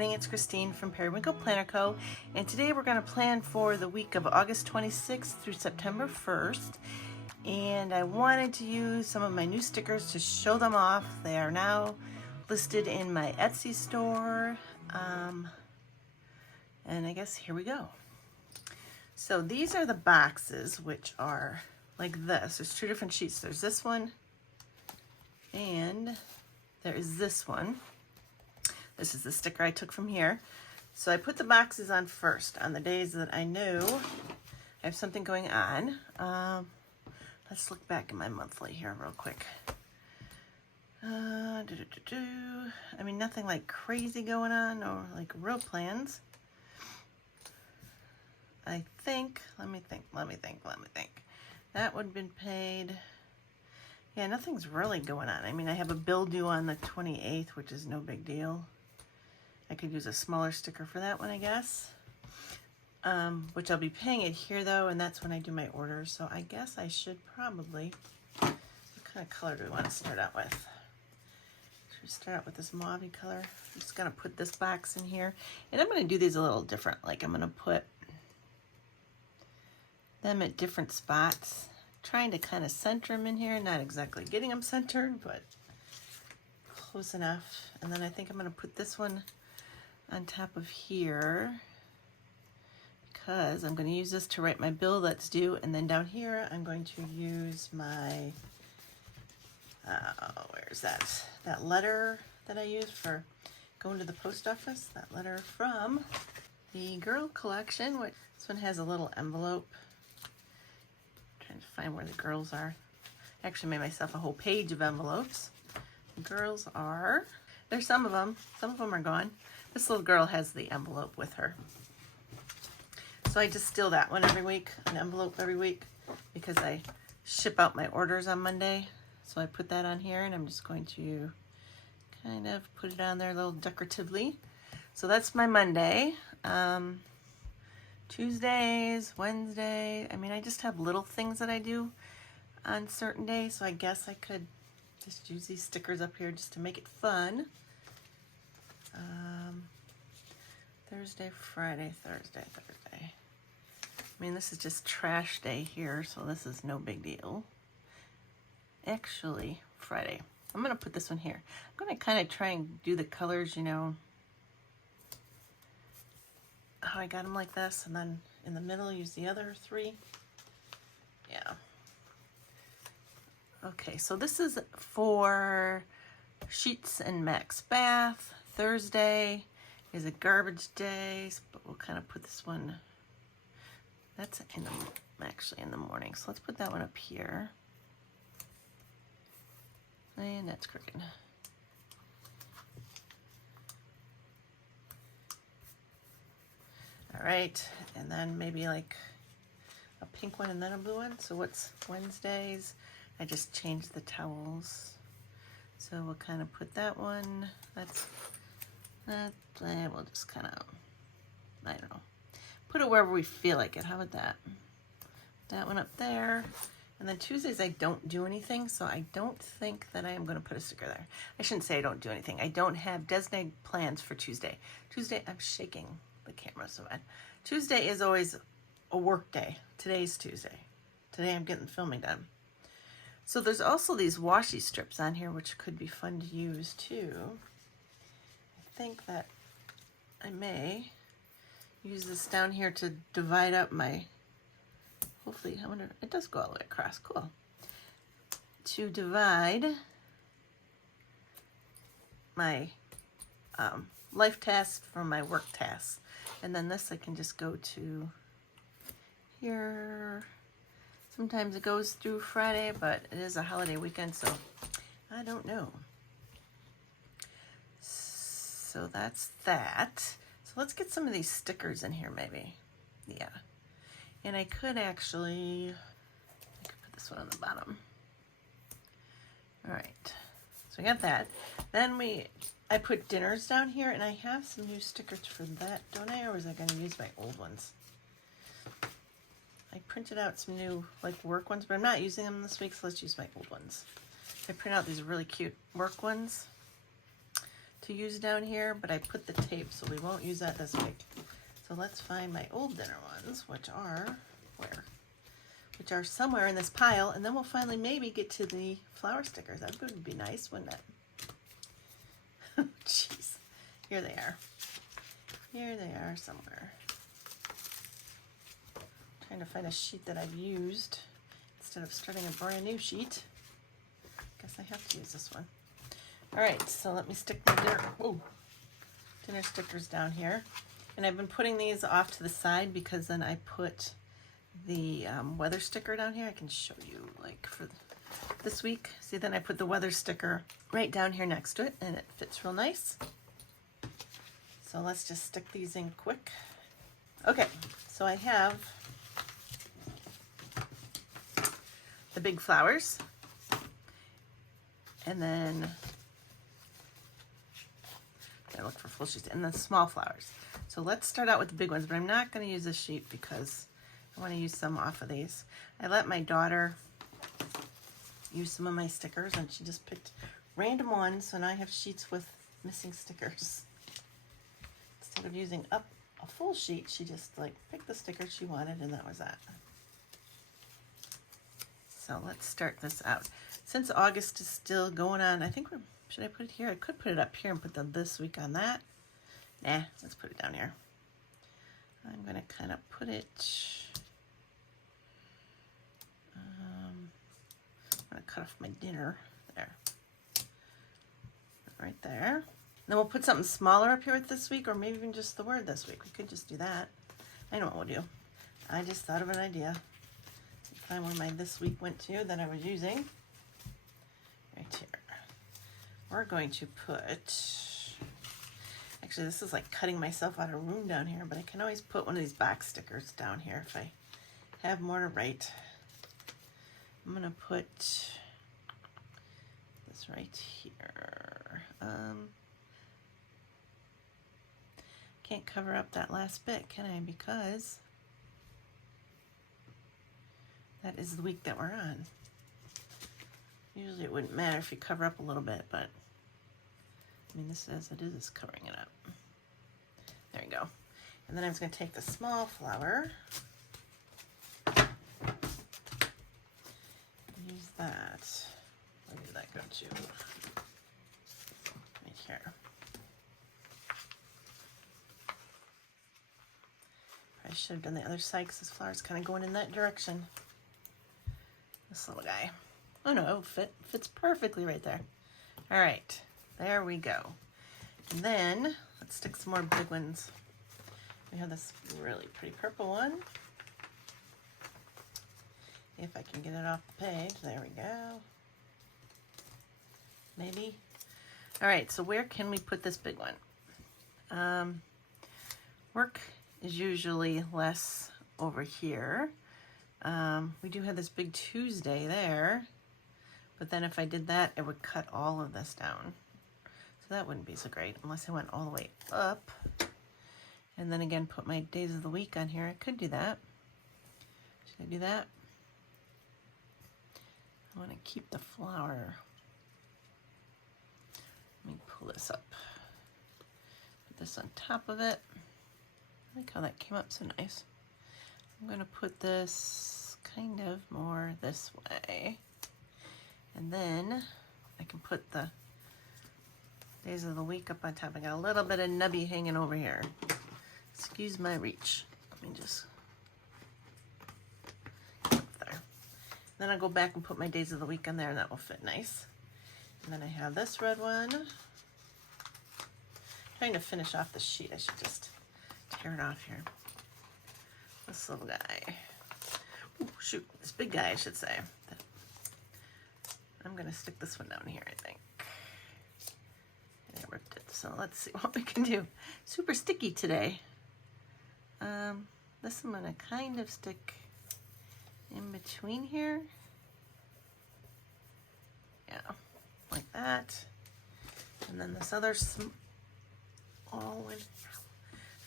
morning, it's Christine from Periwinkle Planner Co. And today we're going to plan for the week of August 26th through September 1st. And I wanted to use some of my new stickers to show them off. They are now listed in my Etsy store. And I guess here we go. So these are the boxes, which are like this. There's two different sheets. There's this one and there is this one. This is the sticker I took from here. So I put the boxes on first on the days that I know I have something going on. Let's look back at my monthly here real quick. I mean, nothing like crazy going on or like real plans. I think, let me think. That would have been paid. Yeah, nothing's really going on. I mean, I have a bill due on the 28th, which is no big deal. I could use a smaller sticker for that one, I guess. Which I'll be paying it here though, and that's when I do my orders. So I guess I should probably, what kind of color do we want to start out with? Should we start out with this mauve color? I'm just gonna put this box in here. And I'm gonna do these a little different. Like I'm gonna put them at different spots. Trying to kind of center them in here. Not exactly getting them centered, but close enough. And then I think I'm gonna put this one on top of here because I'm going to use this to write my bill that's due, and then down here I'm going to use my where's that letter that I use for going to the post office, that letter from the girl collection. This one has a little envelope. I'm trying to find where the girls are. I actually made myself a whole page of envelopes. The girls are, there's some of them are gone. This little girl has the envelope with her. So I just steal that one every week, an envelope every week, because I ship out my orders on Monday. So I put that on here, and I'm just going to kind of put it on there a little decoratively. So that's my Monday. Tuesdays, Wednesday, I mean, I just have little things that I do on certain days. So I guess I could just use these stickers up here just to make it fun. Thursday, Friday, Thursday. I mean, this is just trash day here, so this is no big deal. Actually, Friday. I'm going to put this one here. I'm going to kind of try and do the colors, you know, how I got them like this, and then in the middle use the other three. Yeah. Okay, so this is for Sheets and Max Bath. Thursday is a garbage day, but we'll kind of put this one, that's actually in the morning. So let's put that one up here. And that's crooked. All right, and then maybe like a pink one and then a blue one. So what's Wednesdays? I just changed the towels. So we'll kind of put that one, we'll just kind of, I don't know, put it wherever we feel like it. How about that? That one up there. And then Tuesdays I don't do anything, so I don't think that I am going to put a sticker there. I shouldn't say I don't do anything. I don't have designated plans for Tuesday. Tuesday, I'm shaking the camera so bad. Tuesday is always a work day. Today's Tuesday. Today I'm getting filming done. So there's also these washi strips on here, which could be fun to use too. I think that I may use this down here to divide up my, hopefully, I wonder, it does go all the way across, cool. To divide my life tasks from my work tasks. And then this I can just go to here. Sometimes it goes through Friday, but it is a holiday weekend, so I don't know. So that's that. So let's get some of these stickers in here maybe. Yeah. And I could actually, I could put this one on the bottom. All right. So we got that. Then I put dinners down here, and I have some new stickers for that, don't I? Or was I going to use my old ones? I printed out some new like work ones, but I'm not using them this week, so let's use my old ones. I print out these really cute work ones. to use down here, but I put the tape, so we won't use that this week. So let's find my old dinner ones, which are where? Which are somewhere in this pile, and then we'll finally maybe get to the flower stickers. That would be nice, wouldn't it? Jeez. Here they are. Here they are somewhere. Trying to find a sheet that I've used instead of starting a brand new sheet. Guess I have to use this one. All right, so let me stick my dinner stickers down here. And I've been putting these off to the side because then I put the weather sticker down here. I can show you like for this week. See, then I put the weather sticker right down here next to it, and it fits real nice. So let's just stick these in quick. Okay, so I have the big flowers, and then I look for full sheets, and then small flowers. So let's start out with the big ones, but I'm not going to use this sheet because I want to use some off of these. I let my daughter use some of my stickers, and she just picked random ones, so now I have sheets with missing stickers. Instead of using up a full sheet, she just like picked the stickers she wanted, and that was that. So let's start this out. Since August is still going on, I think should I put it here? I could put it up here and put the this week on that. Nah, let's put it down here. I'm gonna kind of put it, I'm gonna cut off my dinner there. Right there. Then we'll put something smaller up here with this week, or maybe even just the word this week. We could just do that. I know what we'll do. I just thought of an idea. Find where my this week went to that I was using. Right here. We're going to put, actually this is like cutting myself out of room down here, but I can always put one of these box stickers down here if I have more to write. I'm gonna put this right here. Can't cover up that last bit, can I? Because that is the week that we're on. Usually it wouldn't matter if you cover up a little bit, but I mean, this as it is covering it up. There you go. And then I'm just going to take the small flower, use that. Where did that go to? Right here. I should have done the other side because this flower's kind of going in that direction. This little guy. Oh no, it fits perfectly right there. All right, there we go. And then let's stick some more big ones. We have this really pretty purple one. If I can get it off the page, there we go. Maybe. All right, so where can we put this big one? Work is usually less over here. We do have this big Tuesday there, but then if I did that, it would cut all of this down. So that wouldn't be so great unless I went all the way up. And then again, put my days of the week on here. I could do that. Should I do that? I want to keep the flower. Let me pull this up. Put this on top of it. I like how that came up so nice. I'm going to put this kind of more this way. And then I can put the days of the week up on top. I got a little bit of nubby hanging over here. Excuse my reach. Let me just get up there. Then I'll go back and put my days of the week on there, and that will fit nice. And then I have this red one. Trying to finish off the sheet. I should just tear it off here. This little guy. Ooh, shoot, this big guy, I should say. I'm gonna stick this one down here, I think. And I ripped it, so let's see what we can do. Super sticky today. This I'm gonna kind of stick in between here. Yeah, like that. And then this other small one,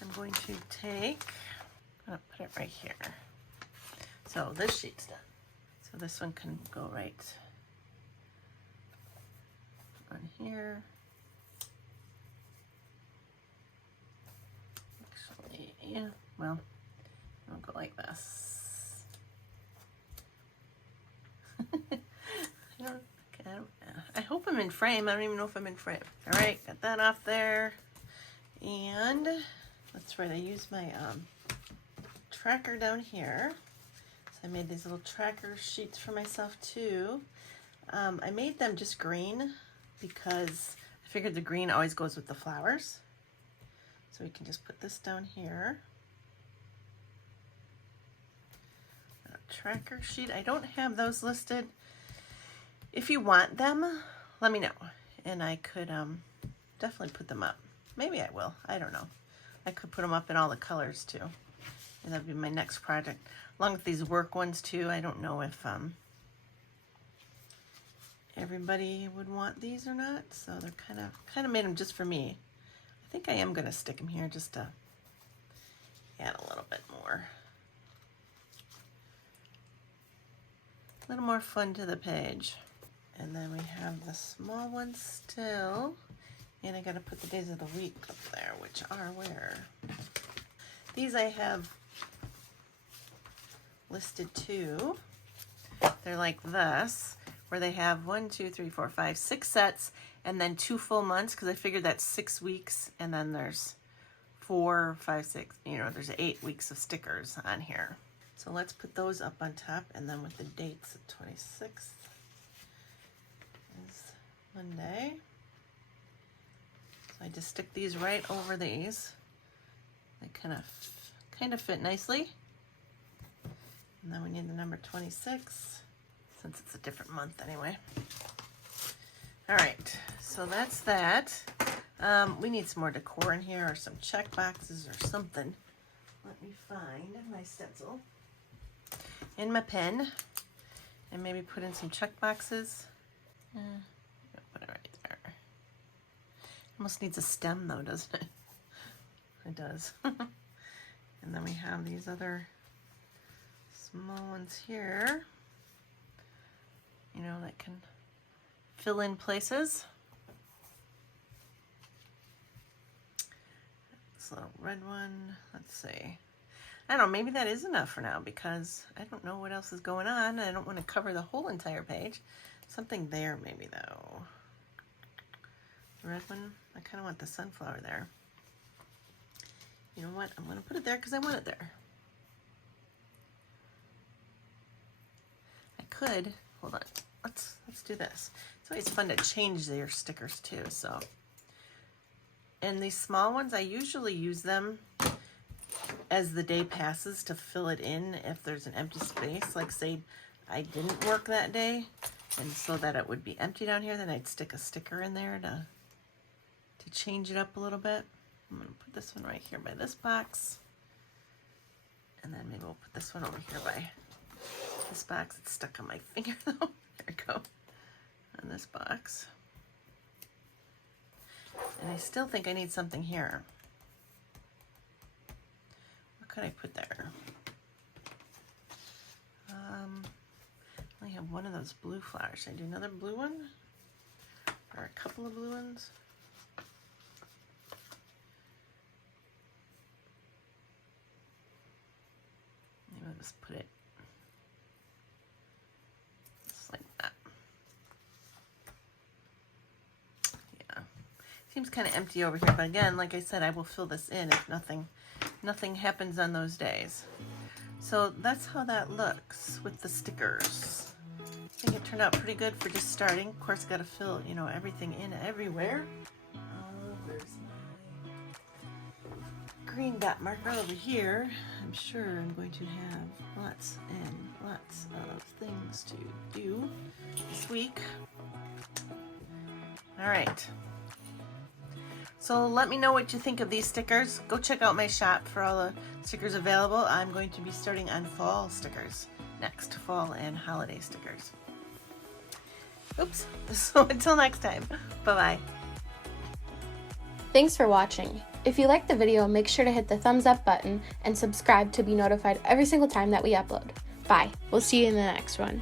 I'm going to take, I'm gonna put it right here. So this sheet's done. So this one can go right on here. I'm in frame. I don't even know if I'm in frame. All right, got that off there. And that's right, I used my tracker down here. So I made these little tracker sheets for myself too. I made them just green because I figured the green always goes with the flowers. So we can just put this down here. A tracker sheet. I don't have those listed. If you want them, let me know. And I could definitely put them up. Maybe I will. I don't know. I could put them up in all the colors too. And that'd be my next project. Along with these work ones too. I don't know if everybody would want these or not. So they're kind of made them just for me. I think I am going to stick them here just to add a little bit more. A little more fun to the page. And then we have the small ones still. And I got to put the days of the week up there, which are where? These I have listed too. They're like this, where they have 1, 2, 3, 4, 5, 6 sets, and then 2 full months, because I figured that's 6 weeks, and then there's 4, 5, 6, you know, there's 8 weeks of stickers on here. So let's put those up on top, and then with the dates, the 26th is Monday. So I just stick these right over these. They kind of fit nicely. And then we need the number 26, since it's a different month anyway. All right, so that's that. We need some more decor in here, or some check boxes or something. Let me find my stencil and my pen, and maybe put in some check boxes. Put it right there. Almost needs a stem though, doesn't it? It does. And then we have these other small ones here, you know, that can fill in places. This little red one, let's see. I don't know, maybe that is enough for now because I don't know what else is going on. I don't want to cover the whole entire page. Something there maybe though. The red one, I kind of want the sunflower there. You know what, I'm going to put it there because I want it there. I could, hold on, let's do this. It's always fun to change their stickers too, so. And these small ones, I usually use them as the day passes to fill it in if there's an empty space. Like say I didn't work that day, and so that it would be empty down here, then I'd stick a sticker in there to change it up a little bit. I'm going to put this one right here by this box. And then maybe we'll put this one over here by this box. It's stuck on my finger though. There we go. On this box. And I still think I need something here. What could I put there? I only have one of those blue flowers. Should I do another blue one? Or a couple of blue ones? Maybe I'll just put it just like that. Yeah. Seems kind of empty over here, but again, like I said, I will fill this in if nothing happens on those days. So that's how that looks with the stickers. I think it turned out pretty good for just starting. Of course, got to fill, you know, everything in everywhere. Where's my green dot marker over here? I'm sure I'm going to have lots and lots of things to do this week. All right. So let me know what you think of these stickers. Go check out my shop for all the stickers available. I'm going to be starting on fall stickers next, fall and holiday stickers. Oops. So until next time, bye-bye. Thanks for watching. If you liked the video, make sure to hit the thumbs up button and subscribe to be notified every single time that we upload. Bye. We'll see you in the next one.